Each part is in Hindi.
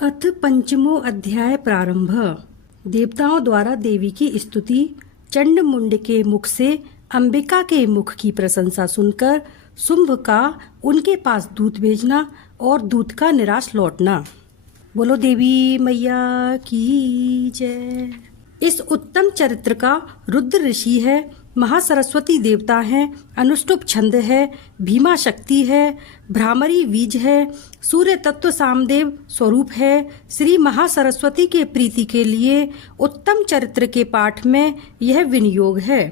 अथ पंचमो अध्याय प्रारंभ। देवताओं द्वारा देवी की स्तुति। चंड मुंड के मुख से अंबिका के मुख की प्रशंसा सुनकर शुंभ का उनके पास दूत भेजना और दूत का निराश लौटना। बोलो देवी मैया की जय। इस उत्तम चरित्र का रुद्र ऋषि है, महासरस्वती देवता है, अनुष्टुप छंद है, भीमा शक्ति है, भ्रामरी बीज है, सूर्य तत्व सामदेव स्वरूप है। श्री महासरस्वती के प्रीति के लिए उत्तम चरित्र के पाठ में यह विनियोग है।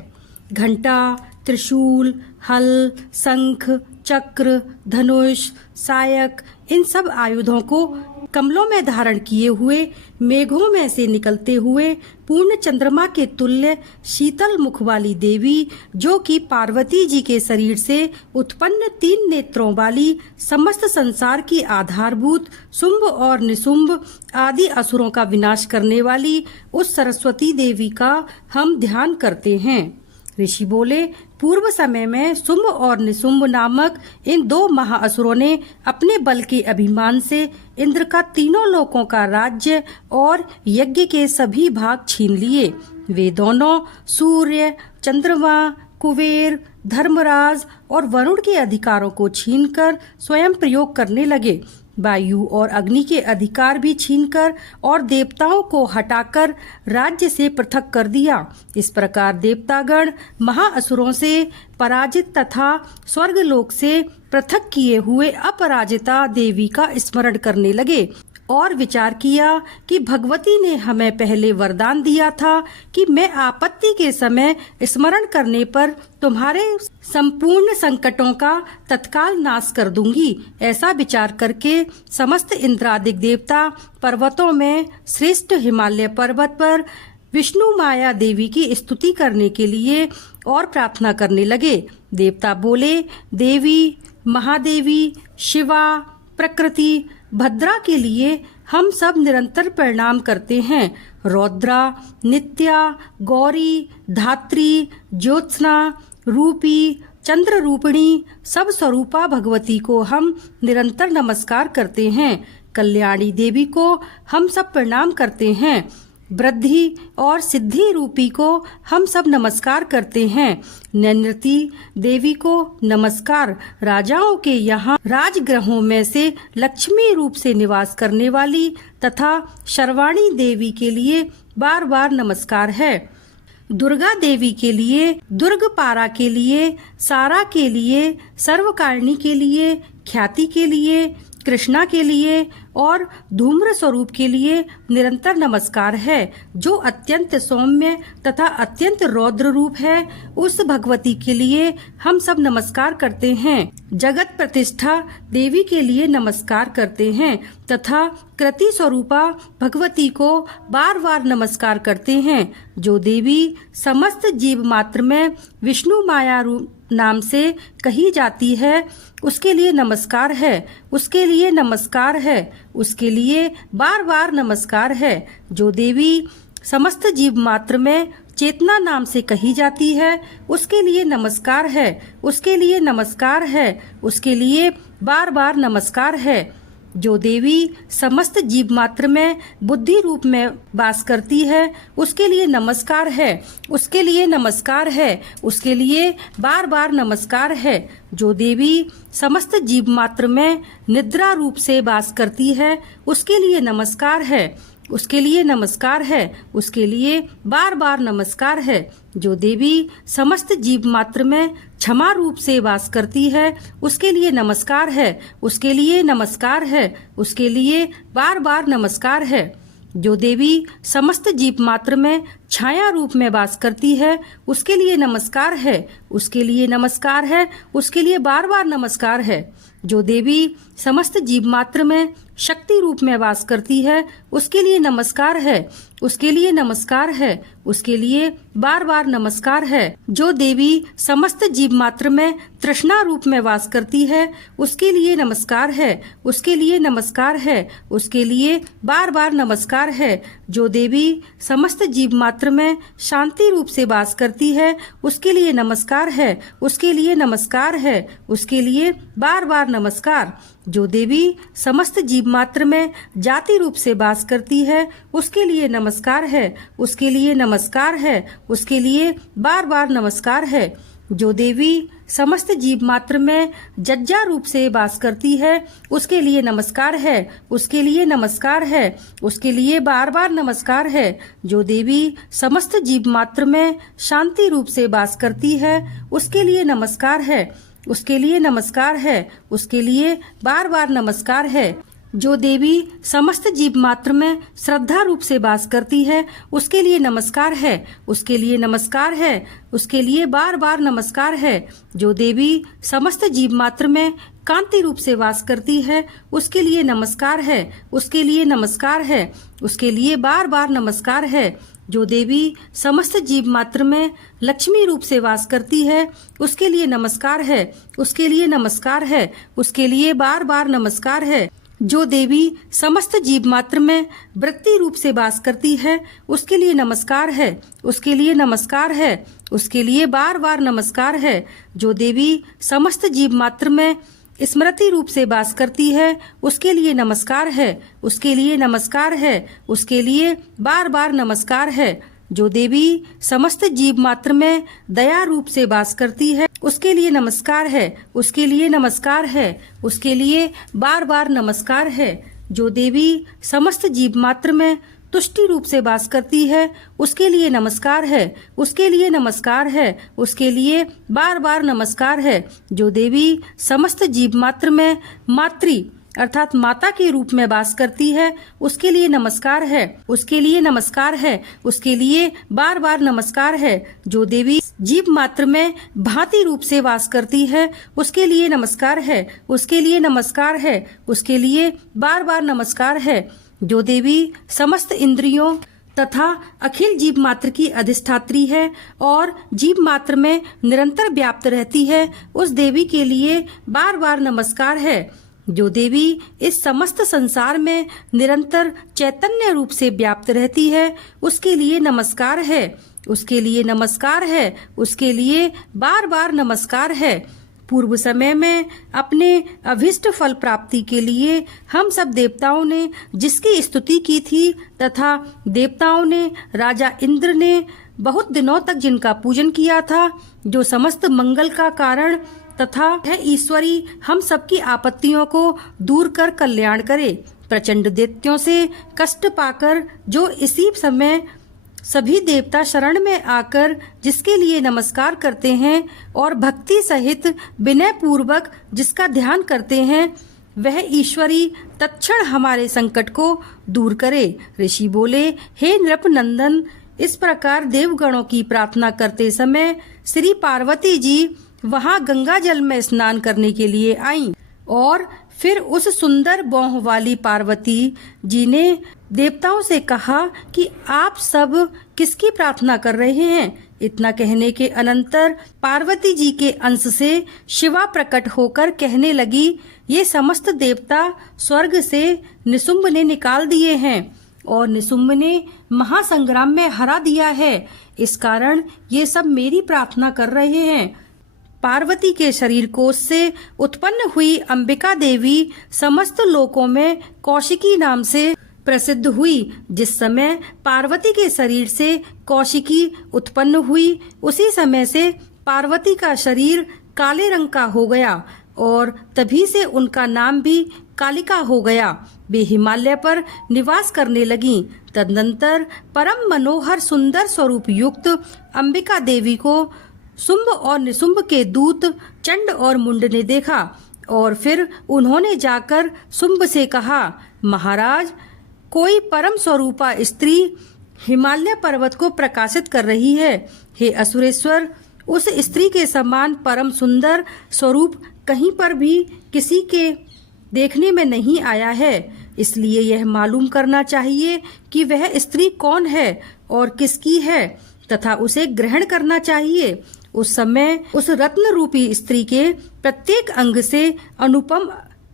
घंटा, त्रिशूल, हल, शंख, चक्र, धनुष, सायक इन सब आयुधों को कमलों में धारण किए हुए, मेघों में से निकलते हुए पूर्ण चंद्रमा के तुल्य शीतल मुख वाली देवी, जो कि पार्वती जी के शरीर से उत्पन्न 3 नेत्रों वाली, समस्त संसार की आधारभूत, शुंभ और निशुंभ आदि असुरों का विनाश करने वाली उस सरस्वती देवी का हम ध्यान करते हैं। ऋषि बोले, पूर्व समय में शुंभ और निशुंभ नामक इन 2 महाअसुरों ने अपने बल के अभिमान से इंद्र का 3 लोकों का राज्य और यज्ञ के सभी भाग छीन लिए। वे दोनों सूर्य, चंद्रमा, कुबेर, धर्मराज और वरुण के अधिकारों को छीनकर स्वयं प्रयोग करने लगे। वायु और अग्नि के अधिकार भी छीनकर और देवताओं को हटाकर राज्य से पृथक कर दिया। इस प्रकार देवतागण महाअसुरों से पराजित तथा स्वर्गलोक से पृथक किए हुए अपराजिता देवी का स्मरण करने लगे और विचार किया कि भगवती ने हमें पहले वरदान दिया था कि मैं आपत्ति के समय स्मरण करने पर तुम्हारे संपूर्ण संकटों का तत्काल नाश कर दूंगी। ऐसा विचार करके समस्त इंद्रादिक देवता पर्वतों में श्रेष्ठ हिमालय पर्वत पर विष्णु माया देवी की स्तुति करने के लिए और प्रार्थना करने लगे। देवता बोले, देवी, महादेवी, शिवा, प्रकृति, भद्रा के लिए हम सब निरंतर प्रणाम करते हैं। रौद्रा, नित्या, गौरी, धात्री, ज्योत्सना, रूपी, चंद्र रूपिणी सब स्वरूपा भगवती को हम निरंतर नमस्कार करते हैं। कल्याणी देवी को हम सब प्रणाम करते हैं। वृद्धि और सिद्धि रूपी को हम सब नमस्कार करते हैं। नैनृति देवी को नमस्कार। राजाओं के यहाँ राजगृहों में से लक्ष्मी रूप से निवास करने वाली तथा शर्वाणी देवी के लिए बार बार नमस्कार है। दुर्गा देवी के लिए, दुर्गपारा के लिए, सारा के लिए, सर्वकारिणी के लिए, ख्याति के लिए, कृष्णा के लिए और धूम्र स्वरूप के लिए निरंतर नमस्कार है। जो अत्यंत सौम्य तथा अत्यंत रौद्र रूप है, उस भगवती के लिए हम सब नमस्कार करते हैं। जगत प्रतिष्ठा देवी के लिए नमस्कार करते हैं तथा कृति स्वरूपा भगवती को बार बार नमस्कार करते हैं। जो देवी समस्त जीव मात्र में विष्णु माया रूप नाम से कही जाती है, उसके लिए नमस्कार है, उसके लिए नमस्कार है, उसके लिए बार बार नमस्कार है। जो देवी समस्त जीव मात्र में चेतना नाम से कही जाती है, उसके लिए नमस्कार है, उसके लिए नमस्कार है, उसके लिए बार बार नमस्कार है। जो देवी समस्त जीव मात्र में बुद्धि रूप में वास करती है, उसके लिए नमस्कार है, उसके लिए नमस्कार है, उसके लिए बार बार नमस्कार है। जो देवी समस्त जीव मात्र में निद्रा रूप से वास करती है, उसके लिए नमस्कार है, उसके लिए नमस्कार है, उसके लिए बार बार नमस्कार है। जो देवी समस्त जीव मात्र में क्षमा रूप से वास करती है, उसके लिए नमस्कार है, उसके लिए नमस्कार है, उसके लिए बार बार नमस्कार है। जो देवी समस्त जीव मात्र में छाया रूप में वास करती है, उसके लिए नमस्कार है, उसके लिए नमस्कार है, उसके लिए बार बार नमस्कार है। जो देवी समस्त जीव मात्र में शक्ति रूप में वास करती है, उसके लिए नमस्कार है, उसके लिए नमस्कार है, उसके लिए बार बार नमस्कार है। जो देवी समस्त जीव मात्र में तृष्णा रूप में वास करती है, उसके लिए नमस्कार है, उसके लिए नमस्कार है, उसके लिए बार बार नमस्कार है। जो देवी समस्त जीव मात्र में शांति रूप से वास करती है, उसके लिए नमस्कार है, उसके लिए नमस्कार है, उसके लिए बार बार नमस्कार। जो देवी समस्त जीव मात्र में जाति रूप से वास करती है उसके लिए नमस्कार है, उसके लिए नमस्कार है, उसके लिए बार बार नमस्कार है। जो देवी समस्त जीव मात्र में जज्जा रूप से वास करती है उसके लिए नमस्कार है, उसके लिए नमस्कार है, उसके लिए बार बार नमस्कार है। जो देवी समस्त जीव मात्र में शांति रूप से वास करती है उसके लिए नमस्कार है, उसके लिए नमस्कार है, उसके लिए बार बार नमस्कार है। जो देवी समस्त जीव मात्र में श्रद्धा रूप से वास करती है उसके लिए नमस्कार है, उसके लिए नमस्कार है, उसके लिए बार बार नमस्कार है। जो देवी समस्त जीव मात्र में कांति रूप से वास करती है उसके लिए नमस्कार है, उसके लिए नमस्कार है, उसके लिए बार बार नमस्कार है। जो देवी समस्त जीव मात्र में लक्ष्मी रूप से वास करती है उसके लिए नमस्कार है, उसके लिए नमस्कार है, उसके लिए बार बार नमस्कार है। जो देवी समस्त जीव मात्र में वृत्ति रूप से वास करती है उसके लिए नमस्कार है, उसके लिए नमस्कार है, उसके लिए बार बार नमस्कार है। जो देवी समस्त जीव मात्र में स्मृति रूप से वास करती है उसके लिए नमस्कार है, उसके लिए नमस्कार है, उसके लिए बार बार नमस्कार है। जो देवी समस्त जीव मात्र में दया रूप से वास करती है उसके लिए नमस्कार है, उसके लिए नमस्कार है, उसके लिए बार बार नमस्कार है। जो देवी समस्त जीव मात्र में तुष्टि रूप से वास करती है उसके लिए नमस्कार है, उसके लिए नमस्कार है, उसके लिए बार बार नमस्कार है। जो देवी समस्त जीव मात्र में मातृ अर्थात माता के रूप में वास करती है उसके लिए नमस्कार है, उसके लिए नमस्कार है, उसके लिए बार बार नमस्कार है। जो देवी जीव मात्र में भांति रूप से वास करती है उसके लिए नमस्कार है, उसके लिए नमस्कार है, उसके लिए बार बार नमस्कार है। जो देवी समस्त इंद्रियों तथा अखिल जीव मात्र की अधिष्ठात्री है और जीव मात्र में निरंतर व्याप्त रहती है उस देवी के लिए बार बार नमस्कार है। जो देवी इस समस्त संसार में निरंतर चैतन्य रूप से व्याप्त रहती है उसके लिए नमस्कार है, उसके लिए नमस्कार है, उसके लिए बार बार नमस्कार है। पूर्व समय में अपने अभिष्ट फल प्राप्ति के लिए हम सब देवताओं ने जिसकी स्तुति की थी तथा देवताओं ने राजा इंद्र ने बहुत दिनों तक जिनका पूजन किया था, जो समस्त मंगल का कारण तथा है ईश्वरी हम सबकी आपत्तियों को दूर कर कल्याण करे। प्रचंड दैत्यों से कष्ट पाकर जो इसी समय सभी देवता शरण में आकर जिसके लिए नमस्कार करते हैं और भक्ति सहित विनय पूर्वक जिसका ध्यान करते हैं वह ईश्वरी तत्क्षण हमारे संकट को दूर करे। ऋषि बोले, हे नृप नंदन, इस प्रकार देवगणों की प्रार्थना करते समय श्री पार्वती जी वहां गंगा जल में स्नान करने के लिए आईं और फिर उस सुंदर बौह वाली पार्वती जी ने देवताओं से कहा कि आप सब किसकी प्रार्थना कर रहे हैं। इतना कहने के अनंतर पार्वती जी के अंश से शिवा प्रकट होकर कहने लगी, ये समस्त देवता स्वर्ग से निशुंभ ने निकाल दिए हैं और निशुंभ ने महासंग्राम में हरा दिया है, इस कारण ये सब मेरी प्रार्थना कर रहे हैं। पार्वती के शरीर कोश से उत्पन्न हुई अंबिका देवी समस्त लोकों में कौशिकी नाम से प्रसिद्ध हुई। जिस समय पार्वती के शरीर से कौशिकी उत्पन्न हुई उसी समय से पार्वती का शरीर काले रंग का हो गया और तभी से उनका नाम भी कालिका हो गया। वे हिमालय पर निवास करने लगीं। तदनंतर परम मनोहर सुंदर स्वरूप युक्त अंबिका देवी को शुंभ और निशुंभ के दूत चंड और मुंड ने देखा और फिर उन्होंने जाकर शुंभ से कहा, महाराज, कोई परम स्वरूपा स्त्री हिमालय पर्वत को प्रकाशित कर रही है। हे असुरेश्वर, उस स्त्री के समान परम सुंदर स्वरूप कहीं पर भी किसी के देखने में नहीं आया है, इसलिए यह मालूम करना चाहिए कि वह स्त्री कौन है और किसकी है तथा उसे ग्रहण करना चाहिए। उस समय उस रत्न रूपी स्त्री के प्रत्येक अंग से अनुपम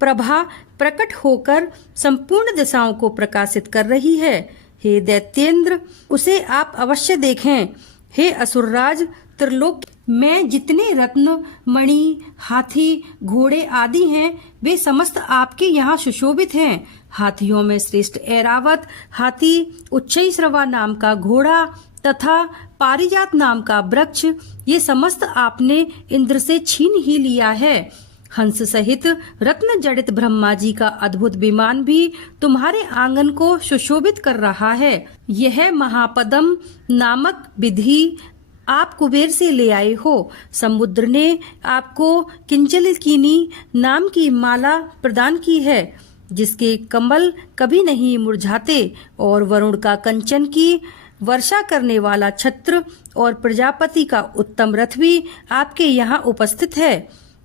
प्रभा प्रकट होकर संपूर्ण दिशाओं को प्रकाशित कर रही है। हे दैत्येंद्र, उसे आप अवश्य देखें। हे असुरराज, त्रिलोक मैं जितने रत्न, मणि, हाथी, घोड़े आदि हैं, वे समस्त आपके यहाँ सुशोभित हैं। हाथियों में श्रेष्ठ ऐरावत हाथी, उच्चैःश्रवा नाम का घोड़ा तथा पारिजात नाम का वृक्ष, ये समस्त आपने इंद्र से छीन ही लिया है। हंस सहित रत्न जड़ित ब्रह्मा जी का अद्भुत विमान भी तुम्हारे आंगन को सुशोभित कर रहा है। यह महापदम नामक विधि आप कुबेर से ले आए हो। समुद्र ने आपको किंजलकिनी नाम की माला प्रदान की है, जिसके कमल कभी नहीं मुरझाते, और वरुण का कंचन की वर्षा करने वाला छत्र और प्रजापति का उत्तम रथ भी आपके यहाँ उपस्थित है।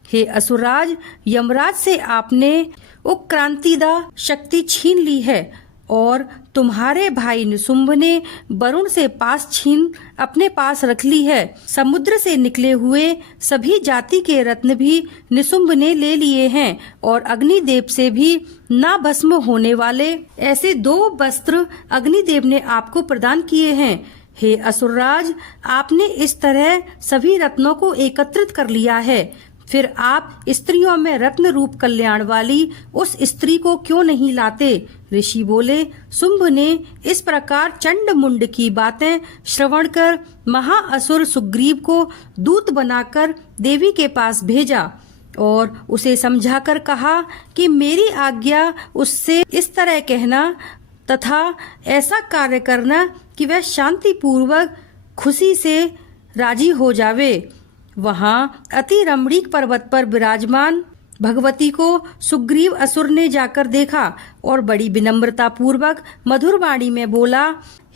हे असुरराज, यमराज से आपने उक्रांतिदा शक्ति छीन ली है, और तुम्हारे भाई निशुंभ ने वरुण से पास छीन अपने पास रख ली है। समुद्र से निकले हुए सभी जाति के रत्न भी निशुंभ ने ले लिए हैं, और अग्निदेव से भी ना भस्म होने वाले ऐसे 2 वस्त्र अग्निदेव ने आपको प्रदान किए हैं। हे असुरराज, आपने इस तरह सभी रत्नों को एकत्रित कर लिया है, फिर आप स्त्रियों में रत्न रूप कल्याण वाली उस स्त्री को क्यों नहीं लाते? ऋषि बोले, शुंभ ने इस प्रकार चंड मुंड की बातें श्रवण कर महाअसुर सुग्रीव को दूत बनाकर देवी के पास भेजा और उसे समझाकर कहा कि मेरी आज्ञा उससे इस तरह कहना तथा ऐसा कार्य करना कि वह शांति पूर्वक खुशी से राजी हो जावे। वहाँ अति रमणीक पर्वत पर विराजमान भगवती को सुग्रीव असुर ने जाकर देखा और बड़ी विनम्रता पूर्वक मधुर वाणी में बोला,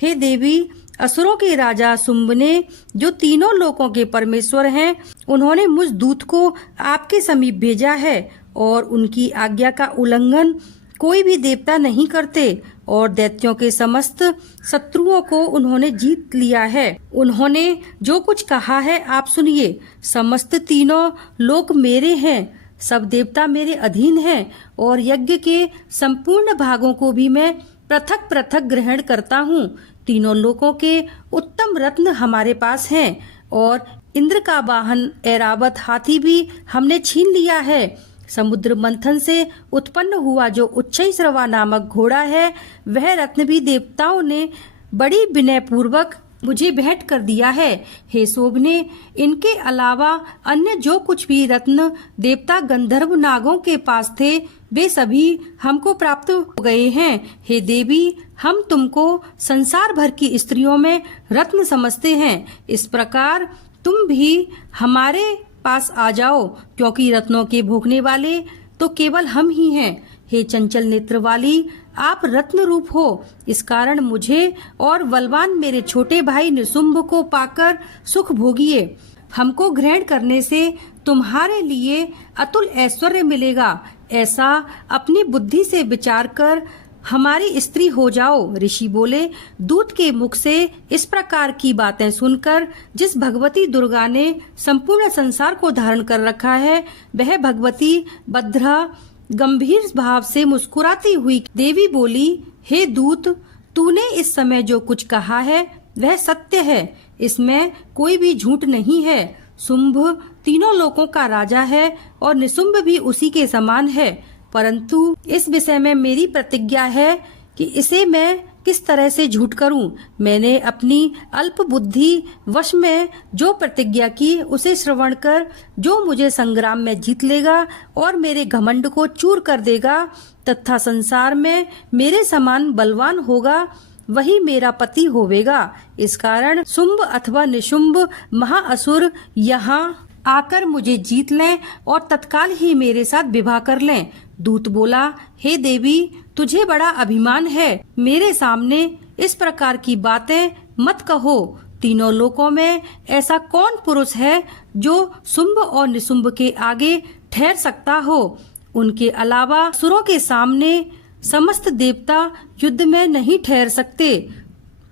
हे देवी, असुरों के राजा शुंभ ने, जो तीनों लोकों के परमेश्वर हैं, उन्होंने मुझ दूत को आपके समीप भेजा है, और उनकी आज्ञा का उल्लंघन कोई भी देवता नहीं करते, और दैत्यों के समस्त शत्रुओं को उन्होंने जीत लिया है। उन्होंने जो कुछ कहा है आप सुनिए। समस्त तीनों लोक मेरे हैं, सब देवता मेरे अधीन हैं, और यज्ञ के संपूर्ण भागों को भी मैं पृथक पृथक ग्रहण करता हूँ। तीनों लोकों के उत्तम रत्न हमारे पास हैं, और इंद्र का वाहन ऐरावत हाथी भी हमने छीन लिया है। समुद्र मंथन से उत्पन्न हुआ जो उच्चैःश्रवा नामक घोड़ा है, वह रत्न भी देवताओं ने बड़ी विनय पूर्वक मुझे भेंट कर दिया है। हे शोभने, इनके अलावा अन्य जो कुछ भी रत्न देवता गंधर्व नागों के पास थे, वे सभी हमको प्राप्त हो गए हैं। हे देवी, हम तुमको संसार भर की स्त्रियों में रत्न समझते हैं। इस प्रकार तुम भी हमारे पास आ जाओ, क्योंकि रत्नों के भोगने वाले तो केवल हम ही हैं। हे चंचल नेत्र वाली, आप रत्न रूप हो, इस कारण मुझे और बलवान मेरे छोटे भाई निशुंभ को पाकर सुख भोगिए। हमको ग्रहण करने से तुम्हारे लिए अतुल ऐश्वर्य मिलेगा, ऐसा अपनी बुद्धि से विचार कर हमारी स्त्री हो जाओ। ऋषि बोले, दूत के मुख से इस प्रकार की बातें सुनकर जिस भगवती दुर्गा ने संपूर्ण संसार को धारण कर रखा है, वह भगवती भद्रा गंभीर भाव से मुस्कुराती हुई देवी बोली, हे दूत, तूने इस समय जो कुछ कहा है वह सत्य है, इसमें कोई भी झूठ नहीं है। शुंभ तीनों लोकों का राजा है और निशुंभ भी उसी के समान है, परंतु इस विषय में मेरी प्रतिज्ञा है कि इसे मैं किस तरह से झूठ करूं। मैंने अपनी अल्प बुद्धि वश में जो प्रतिज्ञा की, उसे श्रवण कर जो मुझे संग्राम में जीत लेगा और मेरे घमंड को चूर कर देगा तथा संसार में मेरे समान बलवान होगा, वही मेरा पति होवेगा। इस कारण शुंभ अथवा निशुंभ महाअसुर यहाँ आकर मुझे जीत लें और तत्काल ही मेरे साथ विवाह कर लें। दूत बोला, हे देवी, तुझे बड़ा अभिमान है, मेरे सामने इस प्रकार की बातें मत कहो। तीनों लोकों में ऐसा कौन पुरुष है जो शुंभ और निशुंभ के आगे ठहर सकता हो? उनके अलावा असुरों के सामने समस्त देवता युद्ध में नहीं ठहर सकते।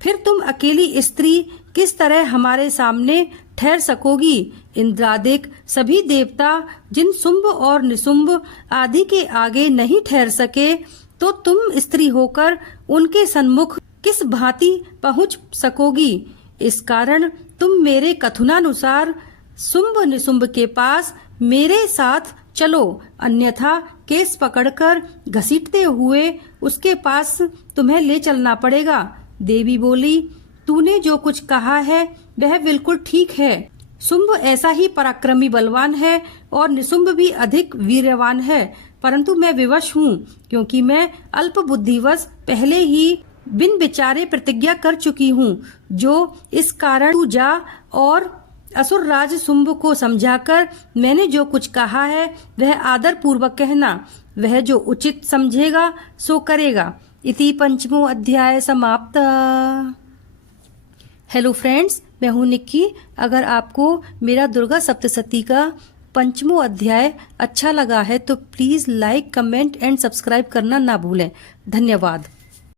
फिर तुम अकेली स्त्री किस तरह हमारे सामने ठहर सकोगी? इंद्रादिक सभी देवता जिन शुंभ और निशुंभ आदि के आगे नहीं ठहर सके, तो तुम स्त्री होकर उनके सन्मुख किस भांति पहुंच सकोगी? इस कारण तुम मेरे कथनानुसार शुंभ निशुंभ के पास मेरे साथ चलो, अन्यथा केस पकड़कर घसीटते हुए उसके पास तुम्हें ले चलना पड़ेगा। देवी बोली, तूने जो कुछ कहा है वह बिल्कुल ठीक है। शुंभ ऐसा ही पराक्रमी बलवान है और निशुंभ भी अधिक वीर्यवान है, परंतु मैं विवश हूँ क्योंकि मैं अल्प बुद्धिवश पहले ही बिन विचारे प्रतिज्ञा कर चुकी हूँ। जो इस कारण तू जा और असुर राज शुंभ को समझाकर मैंने जो कुछ कहा है वह आदर पूर्वक कहना। वह जो उचित समझेगा सो करेगा। इति पंचमो अध्याय समाप्त। हेलो फ्रेंड्स, मैं हूं निक्की। अगर आपको मेरा दुर्गा सप्तशती का पंचमो अध्याय अच्छा लगा है तो please like, comment and subscribe करना ना भूलें। धन्यवाद।